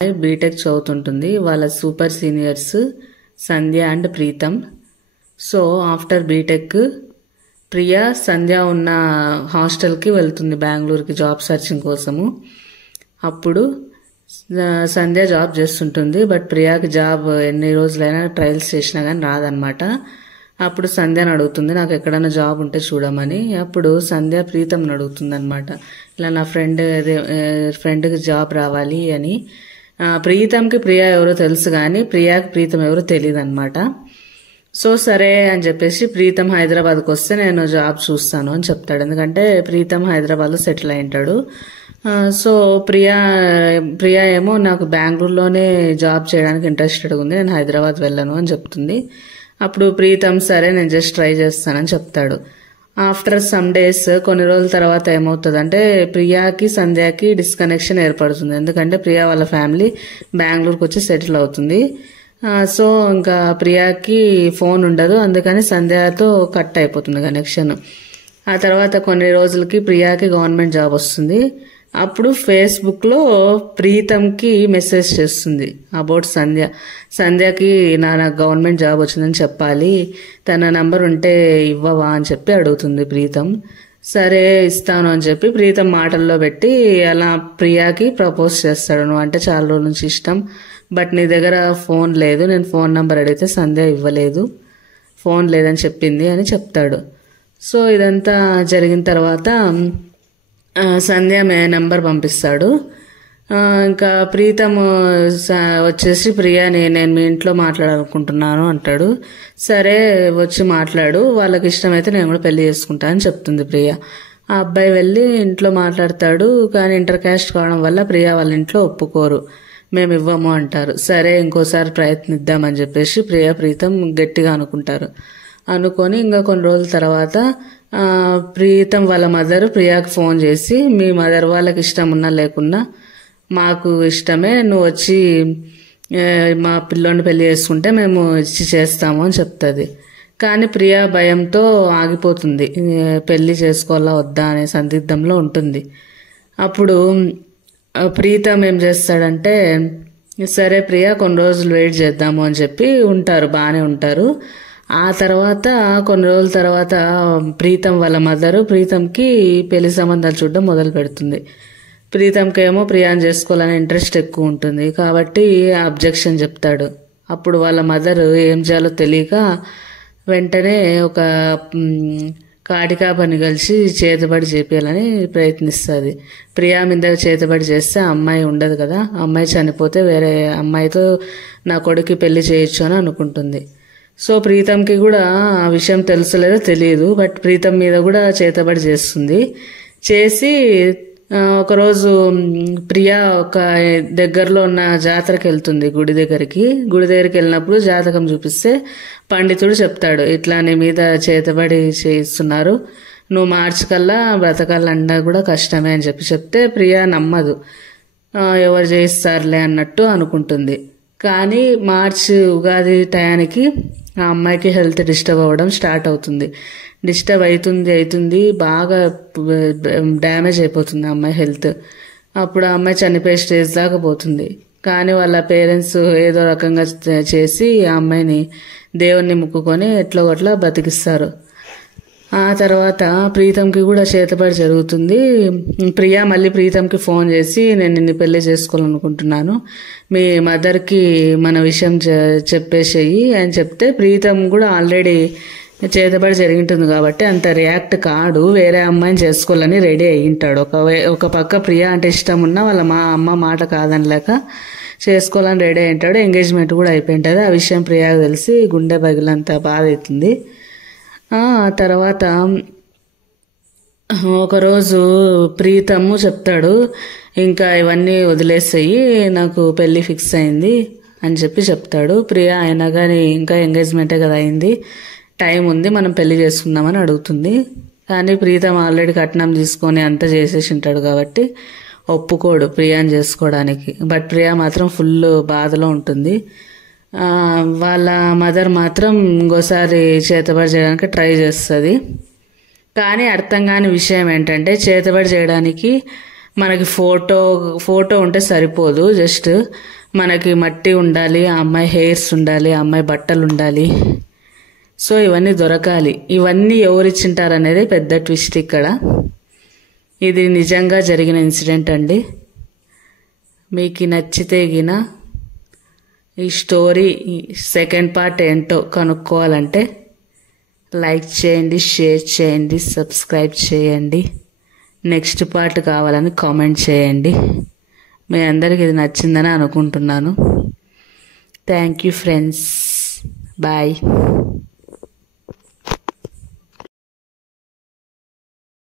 BTech చదువుతుంటుంది. వాళ్ళ super seniors Sandhya and Preetam. So after BTech Priya Sandhya ఉన్న హాస్టల్కి వెళ్తుంది బెంగళూరుకి జాబ్ సర్చింగ్ కోసము. అప్పుడు సంధ్య జాబ్ చేస్తుంటుంది. బట్ ప్రియాకి జాబ్ ఎన్ని రోజులైనా ట్రయల్స్ చేసినా కానీ రాదనమాట. అప్పుడు సంధ్యని అడుగుతుంది, నాకు ఎక్కడైనా జాబ్ ఉంటే చూడమని. అప్పుడు సంధ్య ప్రీతంని అడుగుతుంది అనమాట, ఇలా నా ఫ్రెండ్కి జాబ్ రావాలి అని. ప్రీతంకి ప్రియా ఎవరో తెలుసు కానీ ప్రియాకి ప్రీతం ఎవరో తెలియదు అనమాట. సో సరే అని చెప్పేసి ప్రీతం హైదరాబాద్కి వస్తే నేను జాబ్ చూస్తాను అని చెప్తాడు. ఎందుకంటే ప్రీతం హైదరాబాద్లో సెటిల్ అయింటాడు. సో ప్రియా ఏమో నాకు బెంగళూరులోనే జాబ్ చేయడానికి ఇంట్రెస్టెడ్గా ఉంది, నేను హైదరాబాద్ వెళ్ళను అని చెప్తుంది. అప్పుడు ప్రీతం సరే నేను జస్ట్ ట్రై చేస్తానని చెప్తాడు. ఆఫ్టర్ సమ్ డేస్ కొన్ని రోజుల తర్వాత ఏమవుతుందంటే ప్రియాకి సంధ్యకి డిస్కనెక్షన్ ఏర్పడుతుంది. ఎందుకంటే ప్రియా వాళ్ళ ఫ్యామిలీ బెంగళూరుకి వచ్చి సెటిల్ అవుతుంది. సో ఇంకా ప్రియాకి ఫోన్ ఉండదు, అందుకని సంధ్యతో కట్ అయిపోతుంది కనెక్షన్. ఆ తర్వాత కొన్ని రోజులకి ప్రియాకి గవర్నమెంట్ జాబ్ వస్తుంది. అప్పుడు ఫేస్బుక్లో ప్రీతంకి మెసేజ్ చేస్తుంది అబౌట్ సంధ్యకి నాకు గవర్నమెంట్ జాబ్ వచ్చిందని చెప్పాలి, తన నంబర్ ఉంటే ఇవ్వవా అని చెప్పి అడుగుతుంది ప్రీతం. సరే ఇస్తాను అని చెప్పి ప్రీతం మాటల్లో పెట్టి అలా ప్రియాకి ప్రపోజ్ చేస్తాడు. నువ్వు అంటే చాలా రోజుల నుంచి ఇష్టం, బట్ నీ దగ్గర ఫోన్ లేదు, నేను ఫోన్ నంబర్ అడిగితే సంధ్య ఇవ్వలేదు, ఫోన్ లేదని చెప్పింది అని చెప్తాడు. సో ఇదంతా జరిగిన తర్వాత సంధ్య నెంబర్ పంపిస్తాడు. ఇంకా ప్రీతం వచ్చేసి ప్రియాని నేను మీ ఇంట్లో మాట్లాడాలనుకుంటున్నాను అంటాడు. సరే వచ్చి మాట్లాడు, వాళ్ళకి ఇష్టమైతే నేను కూడా పెళ్లి చేసుకుంటా అని చెప్తుంది ప్రియ. ఆ అబ్బాయి వెళ్ళి ఇంట్లో మాట్లాడతాడు. కానీ ఇంటర్ క్యాస్ట్ కావడం వల్ల ప్రియ వాళ్ళ ఇంట్లో ఒప్పుకోరు, మేము ఇవ్వము అంటారు. సరే ఇంకోసారి ప్రయత్నిద్దామని చెప్పేసి ప్రీతం గట్టిగా అనుకుంటారు. అనుకొని ఇంకా కొన్ని రోజుల తర్వాత ప్రీతం వాళ్ళ మదర్ ప్రియాకి ఫోన్ చేసి, మీ మదర్ వాళ్ళకి ఇష్టం ఉన్నా లేకున్నా మాకు ఇష్టమే, నువ్వు వచ్చి మా పిల్లోని పెళ్లి చేసుకుంటే మేము ఇచ్చి చేస్తాము అని చెప్తుంది. కానీ ప్రియా భయంతో ఆగిపోతుంది, పెళ్లి చేసుకోవాలా వద్దా అనే సందిగ్ధంలో ఉంటుంది. అప్పుడు ప్రీతం ఏం చేస్తాడంటే, సరే ప్రియా కొన్ని రోజులు వెయిట్ చేద్దాము అని చెప్పి ఉంటారు, బాగానే ఉంటారు. ఆ తర్వాత కొన్ని రోజుల తర్వాత ప్రీతం వాళ్ళ మదరు ప్రీతంకి పెళ్లి సంబంధాలు చూడడం మొదలు పెడుతుంది. ప్రీతంకి ఏమో ప్రియాని చేసుకోవాలని ఇంట్రెస్ట్ ఎక్కువ ఉంటుంది కాబట్టి అబ్జెక్షన్ చెప్తాడు. అప్పుడు వాళ్ళ మదర్ ఏం చేయాలో తెలియక వెంటనే ఒక కాటికా పని కలిసి చేతబడి చేపించాలని ప్రయత్నిస్తుంది. ప్రియా మీద చేతబడి చేస్తే అమ్మాయి ఉండదు కదా, అమ్మాయి చనిపోతే వేరే అమ్మాయితో నా కొడుకు పెళ్లి చేయొచ్చు అని అనుకుంటుంది. సో ప్రీతంకి కూడా ఆ విషయం తెలుసలేదో తెలియదు, బట్ ప్రీతం మీద కూడా చేతబడి చేస్తుంది. చేసి ఒకరోజు ప్రియా ఒక దగ్గరలో ఉన్న జాతరకి వెళ్తుంది, గుడి దగ్గరికి వెళ్ళినప్పుడు జాతకం చూపిస్తే పండితుడు చెప్తాడు, ఇట్లా నీ మీద చేతబడి చేయిస్తున్నారు, నువ్వు మార్చి కల్లా బ్రతకాలన్నా కూడా కష్టమే అని చెప్తే ప్రియా నమ్మదు, ఎవరు చేయిస్తారులే అన్నట్టు అనుకుంటుంది. కానీ ఉగాది టయానికి ఆ అమ్మాయికి హెల్త్ డిస్టర్బ్ అవ్వడం స్టార్ట్ అవుతుంది. డిస్టర్బ్ అవుతుంది బాగా డ్యామేజ్ అయిపోతుంది అమ్మాయి హెల్త్. అప్పుడు ఆ అమ్మాయి చనిపోయే స్టేజ్ దాకా పోతుంది. కానీ వాళ్ళ పేరెంట్స్ ఏదో రకంగా చేసి ఆ అమ్మాయిని దేవుణ్ణి ముక్కుకొని ఎట్లో గట్లా బతికిస్తారు. ఆ తర్వాత ప్రీతంకి కూడా చేతబడి జరుగుతుంది. ప్రియా మళ్ళీ ప్రీతంకి ఫోన్ చేసి, నేను నిన్ను పెళ్లి చేసుకోవాలనుకుంటున్నాను, మీ మదర్కి మన విషయం చెప్పేసేయి అని చెప్తే ప్రీతం కూడా ఆల్రెడీ చేతబడి జరిగింటుంది కాబట్టి అంత రియాక్ట్ కాడు, వేరే అమ్మాయిని చేసుకోవాలని రెడీ అయ్యింటాడు. ఒక పక్క ప్రియా అంటే ఇష్టం ఉన్నా వాళ్ళ అమ్మ మాట కాదనలేక చేసుకోవాలని రెడీ అయింటాడు. ఎంగేజ్మెంట్ కూడా అయిపోయింటుంది. ఆ విషయం ప్రియాకు తెలిసి గుండె పగిలంత బాధ అవుతుంది. తర్వాత ఒకరోజు ప్రీతము చెప్తాడు, ఇంకా ఇవన్నీ వదిలేసేయి, నాకు పెళ్లి ఫిక్స్ అయింది అని చెప్పి చెప్తాడు. ప్రియా అయినా కానీ ఇంకా ఎంగేజ్మెంటే కదా అయింది, టైం ఉంది, మనం పెళ్లి చేసుకుందామని అడుగుతుంది. కానీ ప్రీతం ఆల్రెడీ కట్నం తీసుకొని అంతా చేసేసి ఉంటాడు కాబట్టి ఒప్పుకోడు ప్రియాని చేసుకోవడానికి. బట్ ప్రియా మాత్రం ఫుల్ బాధలో ఉంటుంది. వాళ్ళ మదర్ మాత్రం ఇంకోసారి చేతబడి చేయడానికి ట్రై చేస్తుంది. కానీ అర్థం కాని విషయం ఏంటంటే చేతబడి చేయడానికి మనకి ఫోటో ఉంటే సరిపోదు, జస్ట్ మనకి మట్టి ఉండాలి, ఆ అమ్మాయి హెయిర్స్ ఉండాలి, ఆ అమ్మాయి బట్టలు ఉండాలి. సో ఇవన్నీ దొరకాలి. ఇవన్నీ ఎవరిచ్చింటారు అనేది పెద్ద ట్విస్ట్ ఇక్కడ. ఇది నిజంగా జరిగిన ఇన్సిడెంట్ అండి. మీకు నచ్చితే గిన ఈ స్టోరీ సెకండ్ పార్ట్ ఏంటో కనుక్కోవాలంటే లైక్ చేయండి, షేర్ చేయండి, సబ్స్క్రైబ్ చేయండి. నెక్స్ట్ పార్ట్ కావాలని కామెంట్ చేయండి. మీ అందరికి ఇది నచ్చిందని అనుకుంటున్నాను. Thank you friends. బాయ్.